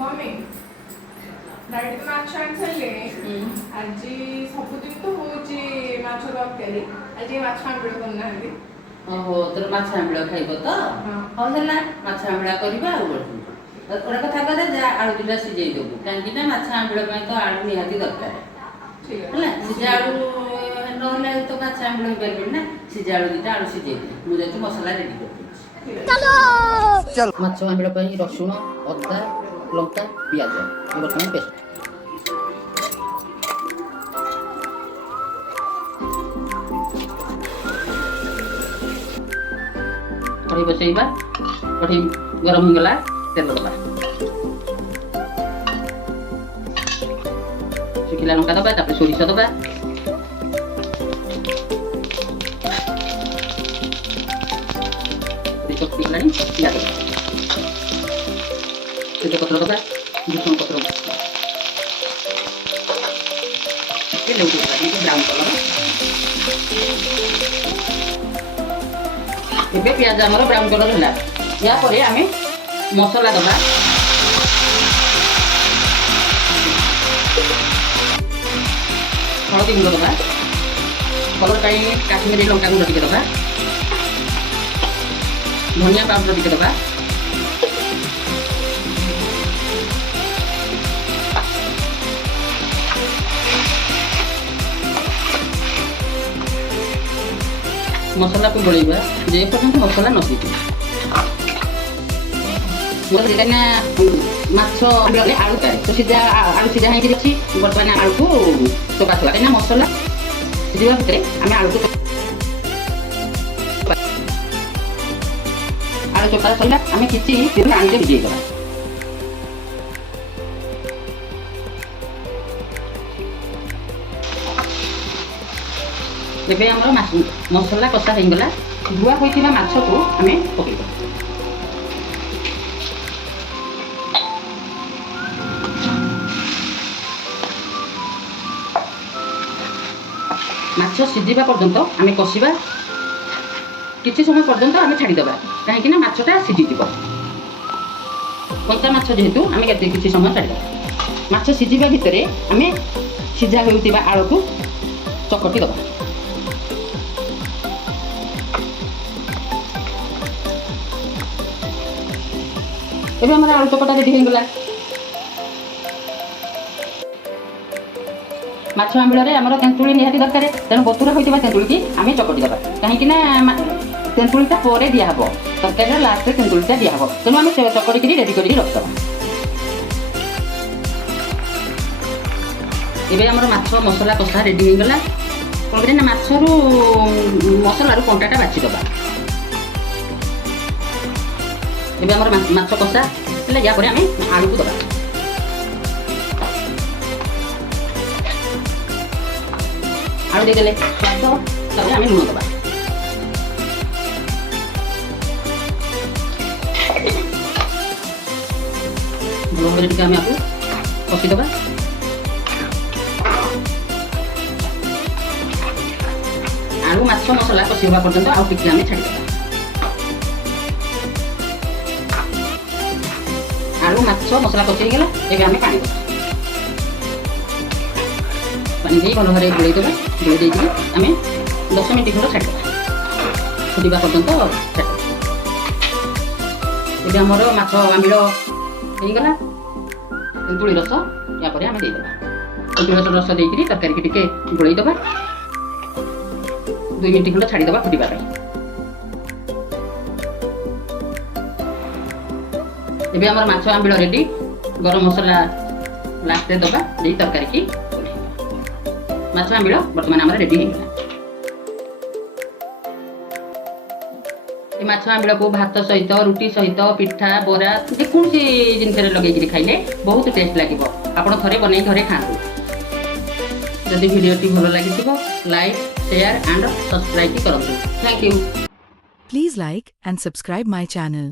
Mummy direct माछ आनी आज सबुदिन तो हूँ माछ तरकारी आज माछ आंबड़ करना ओहो तोर माछ आंबड़ खाइब तो हाँ है माछ आंबड़ा करवा गोटे कथा करे जा आलू दुटा सिझे देबू कहीं माछ आंबड़ तो आलू निहाती दरकार है सिझा आलू ना तो माछ आंबड़ हो पारे ना सिझा आलू दुटा आलू सिझे मुझे मसला रेडी कर माछ आंबड़ रसुण अदा लंका पियाज बर्तमान पेस्ट कढ़ी बसैबा कढ़ी गरम होगला तेल दबा शुखिला लंका दबा तापर सोरिष दबा चटनी गलानी पियाज तेजपत्र दबा भूषण पत्र ब्राउन कलर ଏବେ ପିଆଜ ଆମର ବ୍ରାଉନ୍ କଲର୍ ହେଲା ୟା ପରେ ଆମେ ମସଲା ଦେବା ହଳଦୀ ଗୁଣ୍ଡ ଦେବା କଲର୍ ପାଇଁ କାଶ୍ମୀରୀ ଲଙ୍କା ଗୁଣ୍ଡ ଟିକେ ଦେବା ଧନିଆ ପାଉଡର ଟିକେ ଦେବା मसला को गोलेबा जे पर्यंत मसला न सीखे मोर जेटा माछ बेले आलू करे तो सीधा आलू सीधा हे कि बर्तमान आलू को चोका चोका ना मसला सीधा भितर आमे आलू को आलू चोका सला आमे किछि पानी दे भिजै दबा एबे हमर मसला कषा हो गला धुआ होइतिबा माछ को हमें पकेइबा माछ सिझिबा पर्यंत हमें कषिबा किछि समय पर्यंत हमें छाड़ी दबा काहे कि ना माछटा सिझि जिवो कंचा माछ जेहेतु हमें केते किछि समय छाड़ी दबा माछ सिझिबा भितरे हमें सिझा होइतिबा आलू को चकटी दबा एबे हमरा आलू चकटा रेडी हो गला माछ आंबड़ रे हमर तेंतुली निहाती दरकार तेणु बतुरा होइतिबा तेंतुली की आमे चकटी दबा काहे कि ना तेंतुलीटा परे दिया हबो तरकारी लास्ट रे तेंतुलीटा दिया हबो तेणु आमे चकटी करी रेडी करी रख दबा एबे हमर माछ मसला कषा रेडी हो गला कोन करे ना माछ रु मसला रु कंटाटा बाछि दबा एबे हमर माछ कषा हला या परे आमे आलू को दबा आलू दे देले स्वाद तबे आमे लूण दबा लूण रे टिके आमे आलू कषि दबा आलू माछ मसला कषि होबा पर्यंत आउ टिके आमे छाडी दबा आलू माछ मसला कषि गला एबे आमे पानी दबा पानी दे भल भारे गोळै दबा गोळै देई आमे 10 मिनिट खंड छाडी दबा फुटिबा पर्यंत छाडी एबे हमर माछ आंबिळ हेई गला तेंतुली रस या परे आमे देई दबा तेंतुली रस देई कि तरकारी के टिके गोळै दबा 2 मिनिट खंड छाडी दबा फुटिबा पई एबे हमर माछ आंबिळ रेडी गरम मसला लास्ट रे दबा देई तरकारी की माछ आंबिळ वर्तमान हमर रेडी हो गला ए माछ आंबिळ को भात सहित रुटी सहित पिठा बोरा जे कोन से जिनसे लगे कि खाइले बहुत टेस्ट लागिबो आपण थरे बनै घरे खांतु जदि वीडियो टी भलो लागिथिबो लाइक शेयर एंड सब्सक्राइब करंतु thank you Please like and subscribe my channel.